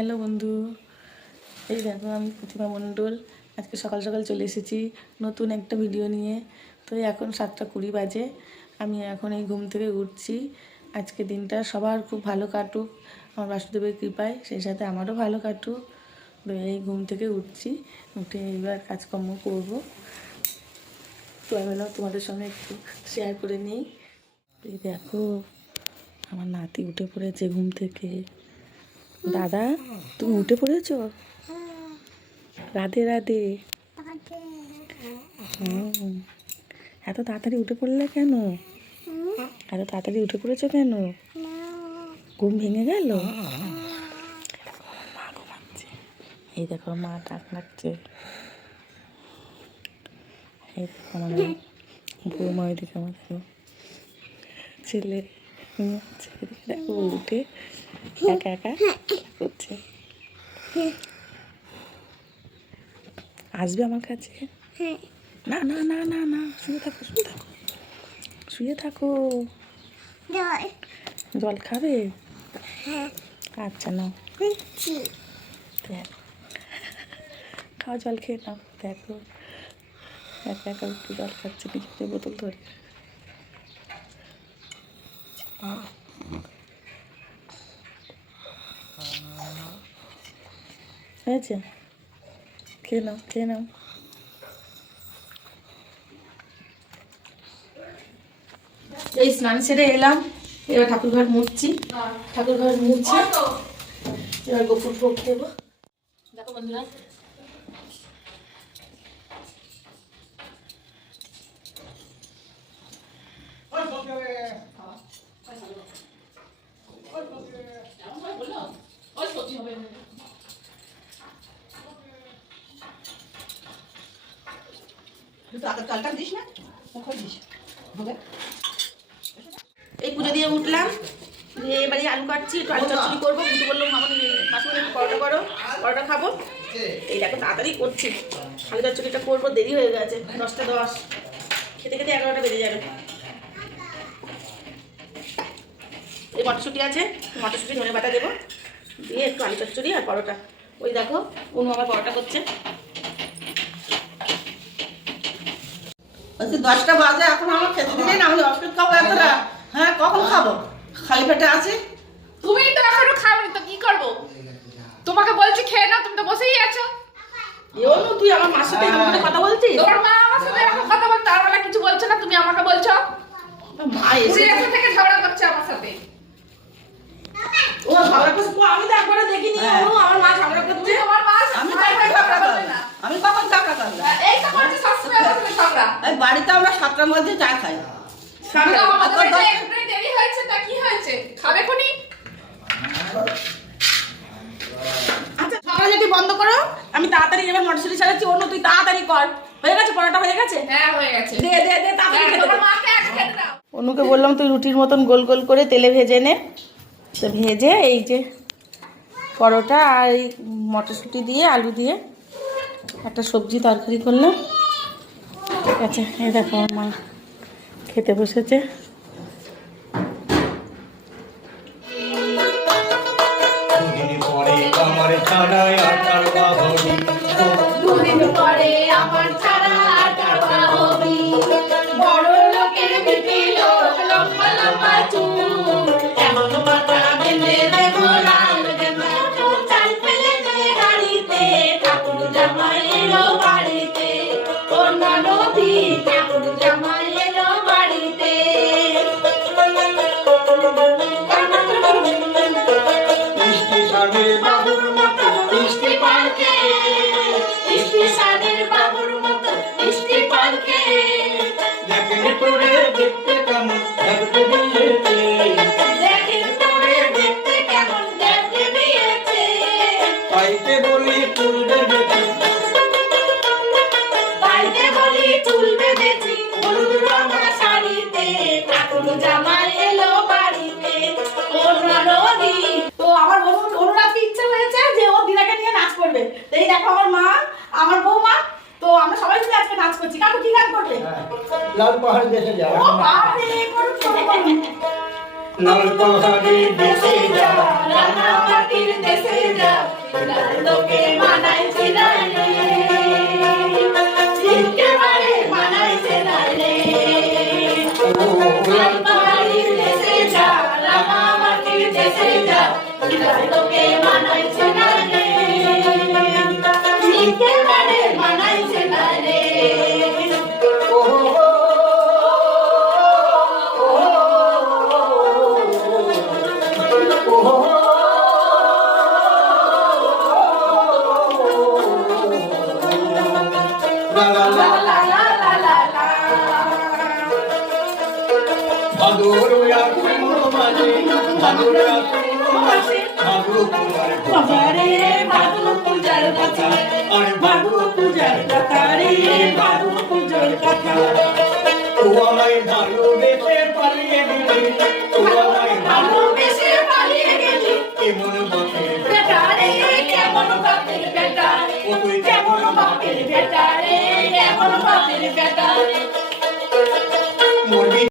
Hello বন্ধু, এই দেখো আমি প্রতিমা মণ্ডল। আজকে সকাল সকাল চলে এসেছি নতুন একটা ভিডিও নিয়ে। তো এখন 7:20 বাজে। আমি এখন এই ঘুম থেকে উঠছি। আজকে দিনটা সবার খুব ভালো কাটুক আমার বাসুদেবের কৃপায়, সেই সাথে আমারও ভালো কাটুক। তো এই ঘুম থেকে উঠছি, উঠে এবার কাজকর্ম করবো। তো আমি তোমাদের সঙ্গে একটু শেয়ার করে নিই। এই দেখো আমার নাতি উঠে পড়েছে ঘুম থেকে। দাদা, তুমি উঠে পড়েছো? রাধে রাধে। এত তাড়াতাড়ি উঠে পড়লে কেন? এত তাড়াতাড়ি উঠে পড়েছো কেন? ঘুম ভেঙে গেল? মা ঘুমাচ্ছে। এই দেখো মা ডাক লাগছে। এই দেখো আমার বৌমা, ওইদিকে আমার ছেলে ঘুমাচ্ছে। দেখো উঠে একা একা করছে। আসবে আমার কাছে? না না না না না, শুয়ে থাকো শুয়ে থাকো শুয়ে থাকো। জল খাবে? আচ্ছা নাও, খাও জল খেয়ে নাও। দেখো একা একা একটু জল খাচ্ছে নিজেদের বোতল ধরে। হয়েছে? খেয়ে নাও খেয়ে নাও। এই স্নান সেরে এলাম, এবার ঠাকুর ঘর মুছছি। এবার গোপুর ভোগ দেবো। দেখো বন্ধুরা, এই পুজো দিয়ে উঠলাম, দিয়ে এবারে আলু কাটছি, একটু আলু চচ্চড়ি করবো। বুঝতে বললাম আমার মাসুর একটু পরোটা করো, পরোটা খাবো। এই দেখো তাড়াতাড়ি করছি, আলু চচ্চড়িটা করবো, দেরি হয়ে গেছে 10টা 10, খেতে খেতে 11টা বেজে যাবে। এই মটরশুঁটি আছে, মটরশুঁটি ধনে পাতা দেবো, দিয়ে একটু আলু চচ্চড়ি আর পরোটা। ওই দেখো অনু আমার পরোটা করছে। 10টা বাজে, এখন আমার খেতে দিলে না, আমি ওষুধ খাবো এতটা? হ্যাঁ, কখন খাবো? খালি পেটে আছে। তুমি তো এখনো খাওনি, তো কি করবো? তোমাকে বলছি খেয়ে নাও, তুমি তো বসেই আছো। অনু তুই আমার মার সাথে এরকম করে কথা বলছিস? তোমার মা আমার সাথে এরকম কথা বলতে, তার বেলা কিছু বলছো না, তুমি আমাকে বলছো। মা তুমি এসে এখন থেকে ঝগড়া করছো আমার সাথে। ও ঝগড়া করছে? আমি তো একবারে দেখিনি অনু আমার মা ঝগড়া করছে। তুমি তোমার মা আমি সাথে ঝগড়া করবে না। আমি কখন ঝগড়া করলাম? এই তো করছো সবসময় আমার সাথে ঝগড়া। এই বাড়িতে আমরা 7টার মধ্যে চা খাই। তো আমাদের বাড়িতে একটুই দেরি হয়েছে, তা কি হয়েছে? খাবে কোনি? আচ্ছা ঝগড়াঝাটি বন্ধ করো, আমি তাড়াতাড়ি এবার মটরশুঁটি ছাড়াচ্ছি। অনু তুই তাড়াতাড়ি কর। হয়ে গেছে? পরোটা হয়ে গেছে? হ্যাঁ হয়ে গেছে। দে দে দে তাড়াতাড়ি খেতে তোমার দে। মাকে আগে খেতে দাও। অনুকে বললাম তুই রুটির মতন গোল গোল করে তেলে ভেজে নে। তো ভেজে এই যে পরোটা আর এই মটরশুঁটি দিয়ে আলু দিয়ে একটা সবজি তরকারি করলাম। ঠিক আছে, এই দেখো আমার মা খেতে বসেছে। দুদিন পরে আমার ছাড়া আটার বাহবি, বড় লোকের বিপি লোক, লম্বা লম্বা চুল, এমন মাথা বেঁধে দেবো লাল গেঁদা ফুল, চাল ফেলে দে গাড়িতে, ঠাকুর জামাই এলো বাড়িতে, কন্যা নদী ঠাকুর জামাই এলো বাড়িতে। বাবুর মতো মিষ্টি পালকে, মিষ্টি সাদের বাবুর মতো মিষ্টি পালকে, দেখেন তোরে দেখতে কেমন দেখতে দিয়েছে, দেখেন তোরে দেখতে কেমন দেখতে দিয়েছে, পাইতে বলি তুলবে দেখি, পাইতে বলি চুল বেঁধেছি, হলুদ রঙা শাড়িতে, ঠাকুর জামাই এলো বাড়িতে, কন্যা নদী। তো আমার অনুরাগকে ইচ্ছে হয়েছে যে ও দিদাকে নিয়ে নাচ করবে। তো এই দেখো আমার মা, আমার বৌমা, তো আমরা সবাই মিলে আজকে নাচ করছি। কাকু কি গান করবে? লাল পাহাড় দেশে যা, ও বাপরে, করুন করুন করুন। লাল পাহাড়ে দেশে যা, রাঙা মাটির দেশে যা, লোকে মানাইছে না রে, একেবারে মানাইছে না রে। লাল পাহাড়ির দেশে যা, রাঙামাটির দেশে যা, লোকে মানাইছে না রে, একেবারে মানাইছে না রে। বাবারে ভাদু পূজার কথা, ভাদু পূজার কথা রে, ভাদু পূজার কথা। ভালোবেসে পালিয়ে গেলি, ভালোবেসে পালিয়ে গেলি, কেমন বাপের বেটা রে, কেমন বাপের বেটা, ও তুই কেমন বাপের বেটা রে, কেমন বাপের বেটা।